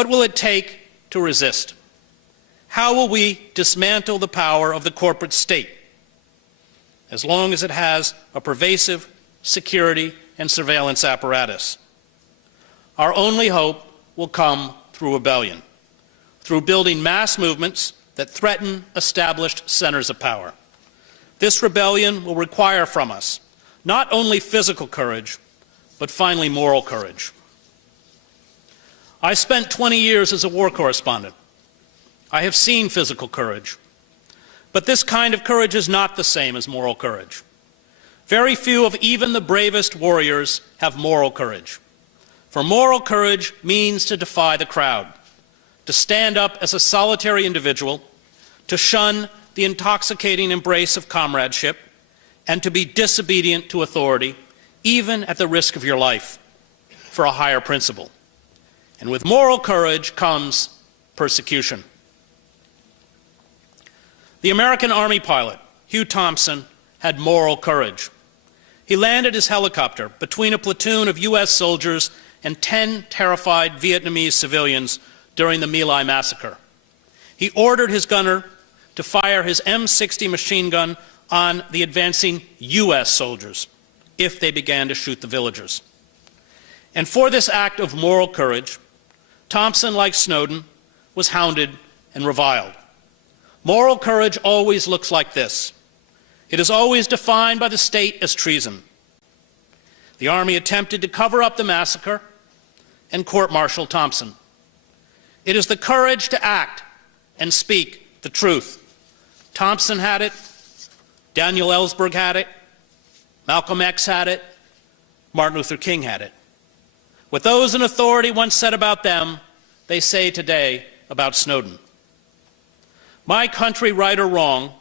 What will it take to resist? How will we dismantle the power of the corporate state as long as it has a pervasive security and surveillance apparatus? Our only hope will come through rebellion, through building mass movements that threaten established centers of power. This rebellion will require from us not only physical courage, but finally moral courage. I spent 20 years as a war correspondent. I have seen physical courage. But this kind of courage is not the same as moral courage. Very few of even the bravest warriors have moral courage. For moral courage means to defy the crowd, to stand up as a solitary individual, to shun the intoxicating embrace of comradeship, and to be disobedient to authority, even at the risk of your life, for a higher principle. And with moral courage comes persecution. The American Army pilot, Hugh Thompson, had moral courage. He landed his helicopter between a platoon of U.S. soldiers and 10 terrified Vietnamese civilians during the My Lai massacre. He ordered his gunner to fire his M60 machine gun on the advancing U.S. soldiers if they began to shoot the villagers. And for this act of moral courage, Thompson, like Snowden, was hounded and reviled. Moral courage always looks like this. It is always defined by the state as treason. The Army attempted to cover up the massacre and court-martial Thompson. It is the courage to act and speak the truth. Thompson had it, Daniel Ellsberg had it, Malcolm X had it, Martin Luther King had it. What those in authority once said about them, they say today about Snowden. My country, right or wrong,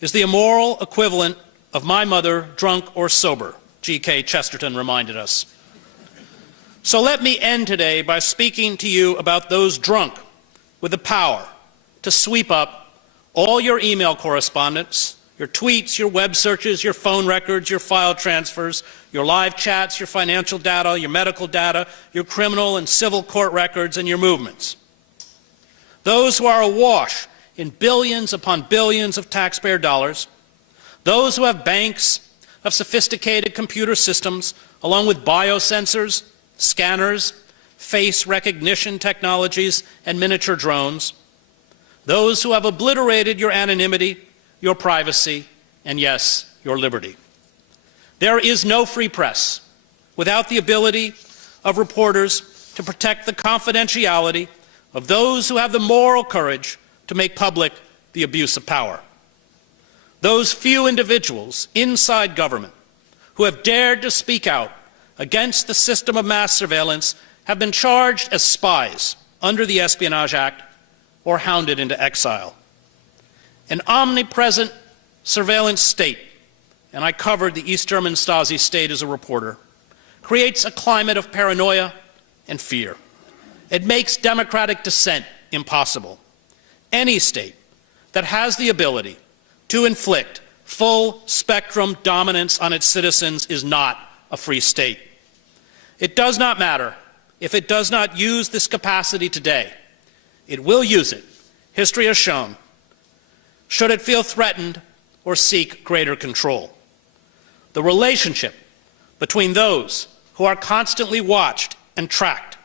is the immoral equivalent of my mother, drunk or sober, G.K. Chesterton reminded us. So let me end today by speaking to you about those drunk with the power to sweep up all your email correspondence, your tweets, your web searches, your phone records, your file transfers, your live chats, your financial data, your medical data, your criminal and civil court records, and your movements. Those who are awash in billions upon billions of taxpayer dollars, those who have banks of sophisticated computer systems, along with biosensors, scanners, face recognition technologies, and miniature drones, those who have obliterated your anonymity, your privacy, and yes, your liberty. There is no free press without the ability of reporters to protect the confidentiality of those who have the moral courage to make public the abuse of power. Those few individuals inside government who have dared to speak out against the system of mass surveillance have been charged as spies under the Espionage Act or hounded into exile. An omnipresent surveillance state, and I covered the East German Stasi state as a reporter, creates a climate of paranoia and fear. It makes democratic dissent impossible. Any state that has the ability to inflict full spectrum dominance on its citizens is not a free state. It does not matter if it does not use this capacity today. It will use it, history has shown, should it feel threatened or seek greater control. The relationship between those who are constantly watched and tracked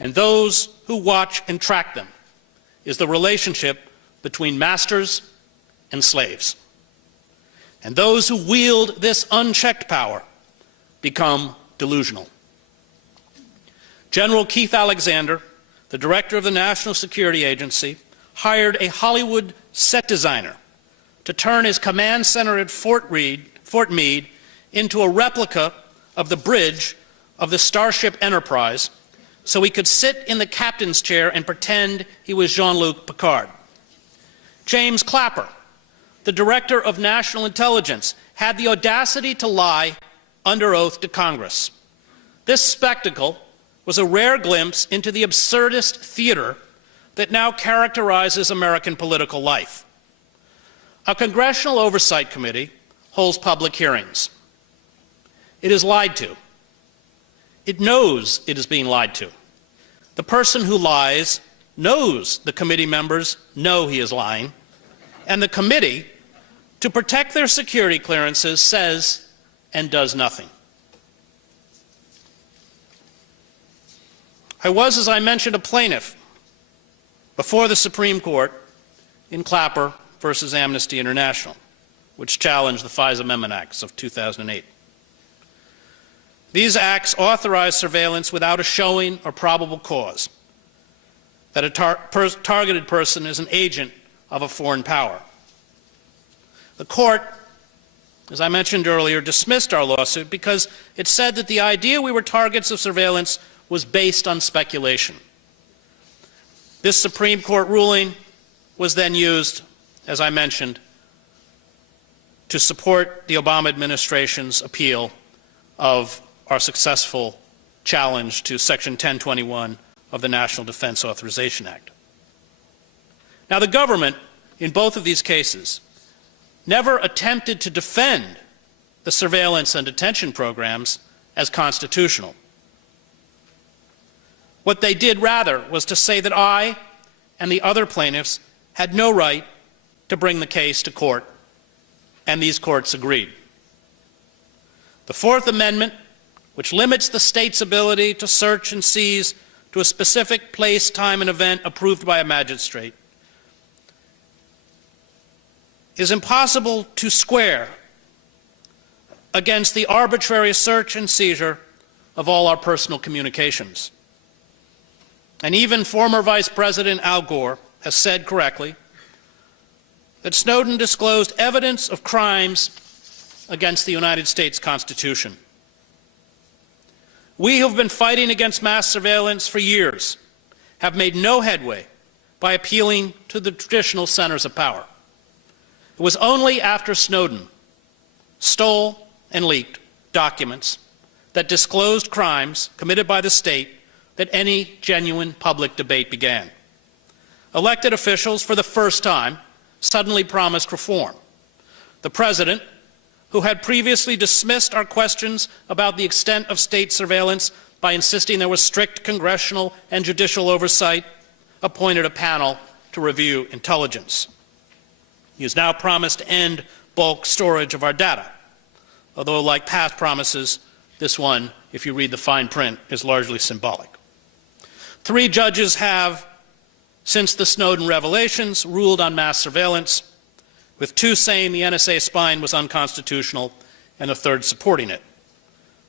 and those who watch and track them is the relationship between masters and slaves. And those who wield this unchecked power become delusional. General Keith Alexander, the director of the National Security Agency, hired a Hollywood set designer to turn his command center at Fort Meade into a replica of the bridge of the Starship Enterprise so he could sit in the captain's chair and pretend he was Jean-Luc Picard. James Clapper, the director of national intelligence, had the audacity to lie under oath to Congress. This spectacle was a rare glimpse into the absurdist theater that now characterizes American political life. A Congressional Oversight Committee holds public hearings. It is lied to. It knows it is being lied to. The person who lies knows the committee members know he is lying, and the committee, to protect their security clearances, says and does nothing. I was, as I mentioned, a plaintiff before the Supreme Court in Clapper versus Amnesty International, which challenged the FISA Amendment Acts of 2008. These acts authorize surveillance without a showing or probable cause that a targeted person is an agent of a foreign power. The court, as I mentioned earlier, dismissed our lawsuit because it said that the idea we were targets of surveillance was based on speculation. This Supreme Court ruling was then used, as I mentioned, to support the Obama administration's appeal of our successful challenge to Section 1021 of the National Defense Authorization Act. Now, the government, in both of these cases, never attempted to defend the surveillance and detention programs as constitutional. What they did, rather, was to say that I and the other plaintiffs had no right to bring the case to court, and these courts agreed. The Fourth Amendment, which limits the state's ability to search and seize to a specific place, time, and event approved by a magistrate, is impossible to square against the arbitrary search and seizure of all our personal communications. And even former Vice President Al Gore has said correctly that Snowden disclosed evidence of crimes against the United States Constitution. We who have been fighting against mass surveillance for years have made no headway by appealing to the traditional centers of power. It was only after Snowden stole and leaked documents that disclosed crimes committed by the state that any genuine public debate began. Elected officials, for the first time, suddenly promised reform. The President, who had previously dismissed our questions about the extent of state surveillance by insisting there was strict congressional and judicial oversight, appointed a panel to review intelligence. He has now promised to end bulk storage of our data, although, like past promises, this one, if you read the fine print, is largely symbolic. 3 judges have, since the Snowden revelations, ruled on mass surveillance, with 2 saying the NSA spying was unconstitutional and a 3rd supporting it.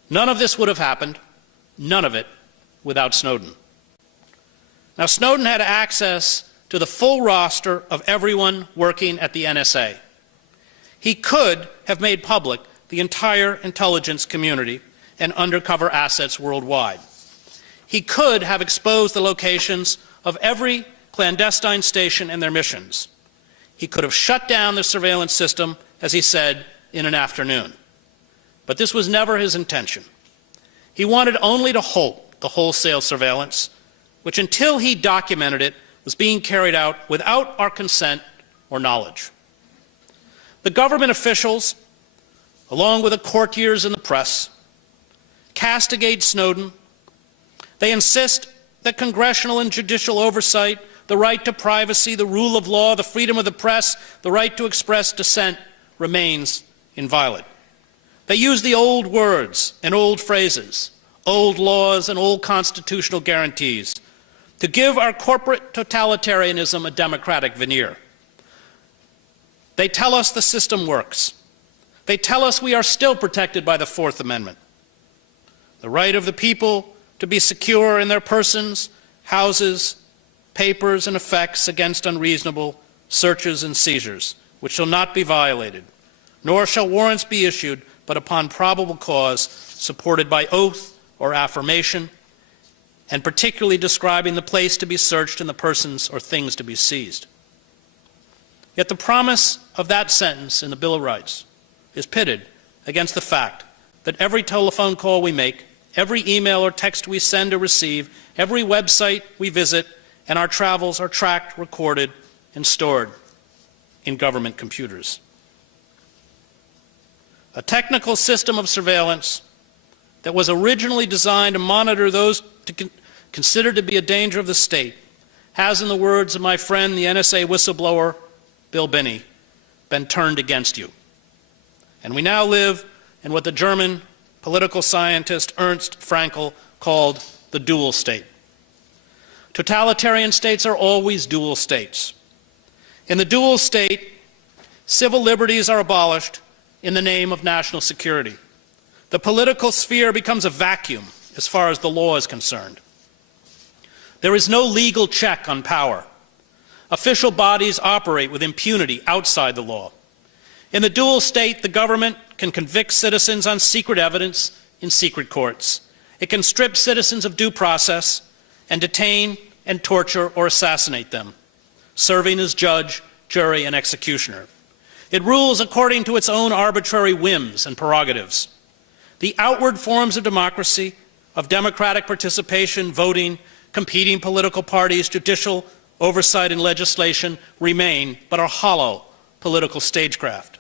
None of this would have happened, none of it, without Snowden. Now, Snowden had access to the full roster of everyone working at the NSA. He could have made public the entire intelligence community and undercover assets worldwide. He could have exposed the locations of every clandestine station and their missions. He could have shut down the surveillance system, as he said, in an afternoon. But this was never his intention. He wanted only to halt the wholesale surveillance, which until he documented it, was being carried out without our consent or knowledge. The government officials, along with the courtiers and the press, castigate Snowden. They insist that congressional and judicial oversight, the right to privacy, the rule of law, the freedom of the press, the right to express dissent remains inviolate. They use the old words and old phrases, old laws and old constitutional guarantees, to give our corporate totalitarianism a democratic veneer. They tell us the system works. They tell us we are still protected by the Fourth Amendment, the right of the people to be secure in their persons, houses, papers, and effects against unreasonable searches and seizures, which shall not be violated, nor shall warrants be issued but upon probable cause supported by oath or affirmation, and particularly describing the place to be searched and the persons or things to be seized. Yet the promise of that sentence in the Bill of Rights is pitted against the fact that every telephone call we make, every email or text we send or receive, every website we visit, and our travels are tracked, recorded, and stored in government computers. A technical system of surveillance that was originally designed to monitor those considered to be a danger of the state, has, in the words of my friend, the NSA whistleblower, Bill Binney, been turned against you. And we now live in what the German political scientist Ernst Fraenkel called the dual state. Totalitarian states are always dual states. In the dual state, civil liberties are abolished in the name of national security. The political sphere becomes a vacuum as far as the law is concerned. There is no legal check on power. Official bodies operate with impunity outside the law. In the dual state, the government can convict citizens on secret evidence in secret courts. It can strip citizens of due process and detain and torture or assassinate them, serving as judge, jury, and executioner. It rules according to its own arbitrary whims and prerogatives. The outward forms of democracy, of democratic participation, voting, competing political parties, judicial oversight, and legislation remain, but are hollow political stagecraft.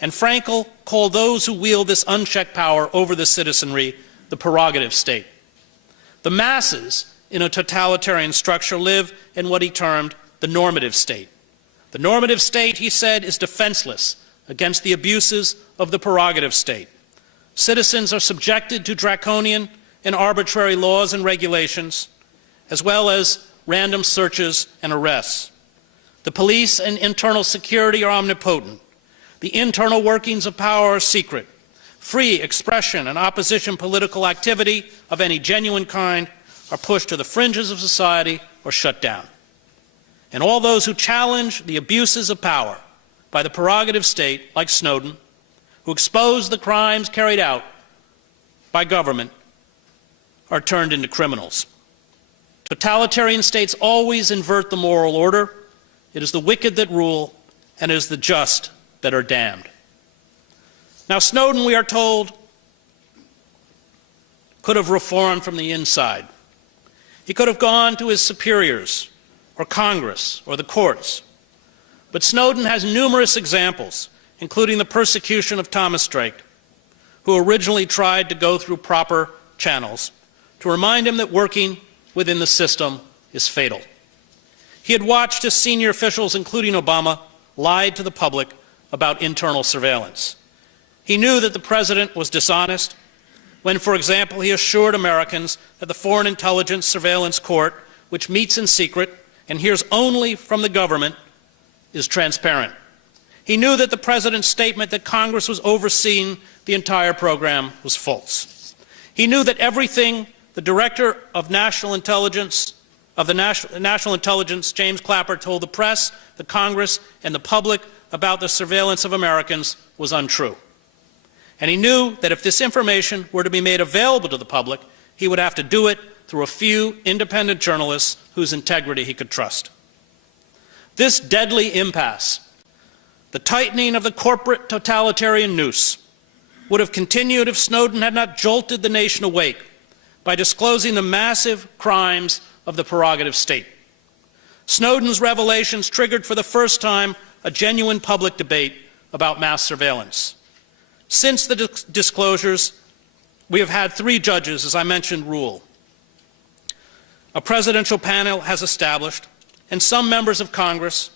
And Fraenkel called those who wield this unchecked power over the citizenry the prerogative state. The masses in a totalitarian structure live in what he termed the normative state. The normative state, he said, is defenseless against the abuses of the prerogative state. Citizens are subjected to draconian and arbitrary laws and regulations, as well as random searches and arrests. The police and internal security are omnipotent. The internal workings of power are secret. Free expression and opposition political activity of any genuine kind are pushed to the fringes of society or shut down. And all those who challenge the abuses of power by the prerogative state, like Snowden, who expose the crimes carried out by government, are turned into criminals. Totalitarian states always invert the moral order. It is the wicked that rule, and it is the just that are damned. Now, Snowden, we are told, could have reformed from the inside. He could have gone to his superiors, or Congress, or the courts. But Snowden has numerous examples, including the persecution of Thomas Drake, who originally tried to go through proper channels, to remind him that working within the system is fatal. He had watched his senior officials, including Obama, lie to the public about internal surveillance. He knew that the president was dishonest when, for example, he assured Americans that the Foreign Intelligence Surveillance Court, which meets in secret and hears only from the government, is transparent. He knew that the president's statement that Congress was overseeing the entire program was false. He knew that everything the Director of National Intelligence, National Intelligence, James Clapper, told the press, the Congress, and the public about the surveillance of Americans was untrue. And he knew that if this information were to be made available to the public, he would have to do it through a few independent journalists whose integrity he could trust. This deadly impasse, the tightening of the corporate totalitarian noose, would have continued if Snowden had not jolted the nation awake by disclosing the massive crimes of the prerogative state. Snowden's revelations triggered for the first time a genuine public debate about mass surveillance. Since the disclosures, we have had 3 judges, as I mentioned, rule. A presidential panel has established, and some members of Congress,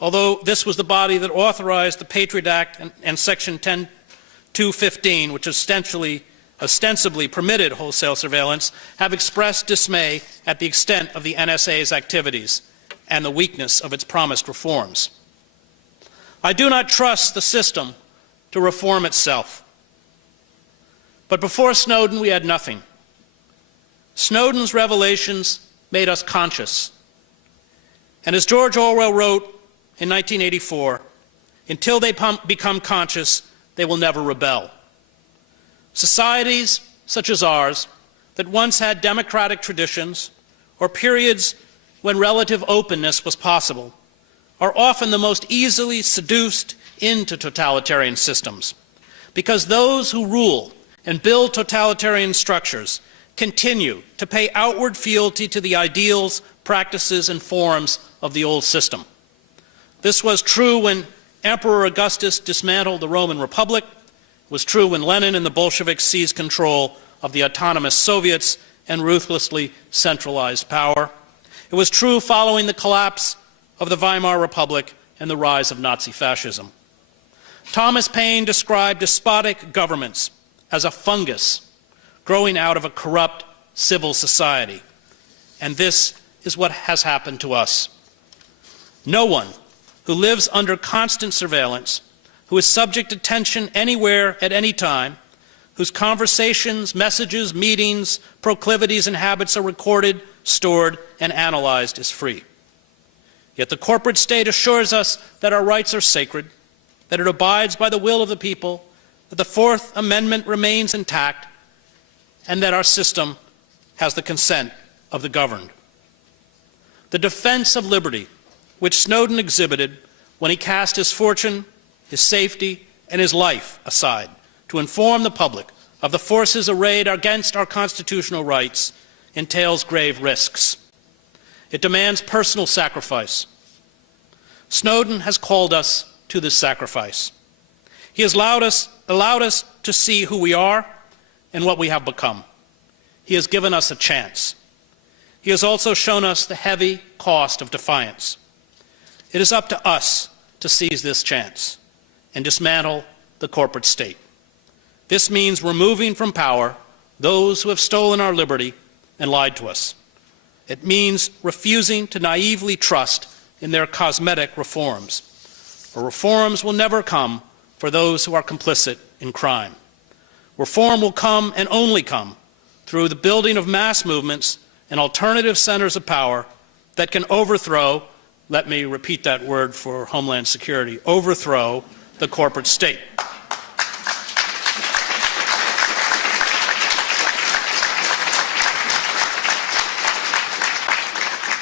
although this was the body that authorized the Patriot Act and Section 10215, which ostensibly permitted wholesale surveillance, have expressed dismay at the extent of the NSA's activities and the weakness of its promised reforms. I do not trust the system to reform itself. But before Snowden, we had nothing. Snowden's revelations made us conscious. And as George Orwell wrote in 1984, until they become conscious, they will never rebel. Societies such as ours, that once had democratic traditions or periods when relative openness was possible, are often the most easily seduced into totalitarian systems, because those who rule and build totalitarian structures continue to pay outward fealty to the ideals, practices, and forms of the old system. This was true when Emperor Augustus dismantled the Roman Republic, was true when Lenin and the Bolsheviks seized control of the autonomous Soviets, and ruthlessly centralized power. It was true following the collapse of the Weimar Republic and the rise of Nazi fascism. Thomas Paine described despotic governments as a fungus growing out of a corrupt civil society. And this is what has happened to us. No one who lives under constant surveillance, who is subject to tension anywhere at any time, whose conversations, messages, meetings, proclivities, and habits are recorded, stored, and analyzed is free. Yet the corporate state assures us that our rights are sacred, that it abides by the will of the people, that the Fourth Amendment remains intact, and that our system has the consent of the governed. The defense of liberty, which Snowden exhibited when he cast his fortune, his safety, and his life aside to inform the public of the forces arrayed against our constitutional rights, entails grave risks. It demands personal sacrifice. Snowden has called us to this sacrifice. He has allowed us to see who we are and what we have become. He has given us a chance. He has also shown us the heavy cost of defiance. It is up to us to seize this chance and dismantle the corporate state. This means removing from power those who have stolen our liberty and lied to us. It means refusing to naively trust in their cosmetic reforms. For reforms will never come for those who are complicit in crime. Reform will come and only come through the building of mass movements and alternative centers of power that can overthrow, let me repeat that word for Homeland Security, overthrow the corporate state.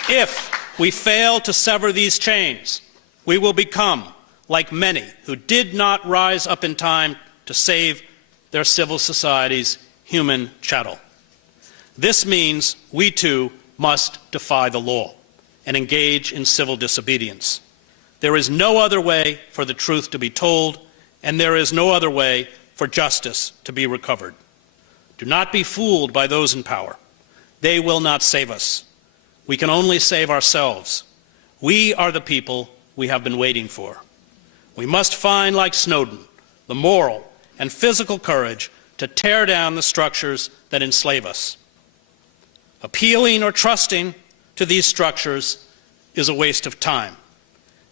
If we fail to sever these chains, we will become like many who did not rise up in time to save their civil society's human chattel. This means we too must defy the law and engage in civil disobedience. There is no other way for the truth to be told, and there is no other way for justice to be recovered. Do not be fooled by those in power. They will not save us. We can only save ourselves. We are the people we have been waiting for. We must find, like Snowden, the moral and physical courage to tear down the structures that enslave us. Appealing or trusting to these structures is a waste of time.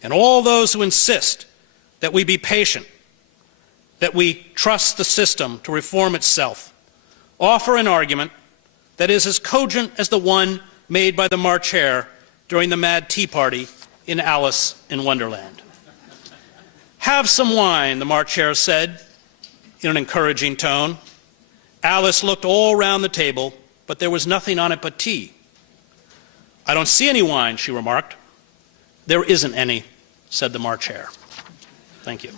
And all those who insist that we be patient, that we trust the system to reform itself, offer an argument that is as cogent as the one made by the March Hare during the Mad Tea Party in Alice in Wonderland. Have some wine, the March Hare said in an encouraging tone. Alice looked all round the table, but there was nothing on it but tea. I don't see any wine, she remarked. There isn't any, said the March Hare. Thank you.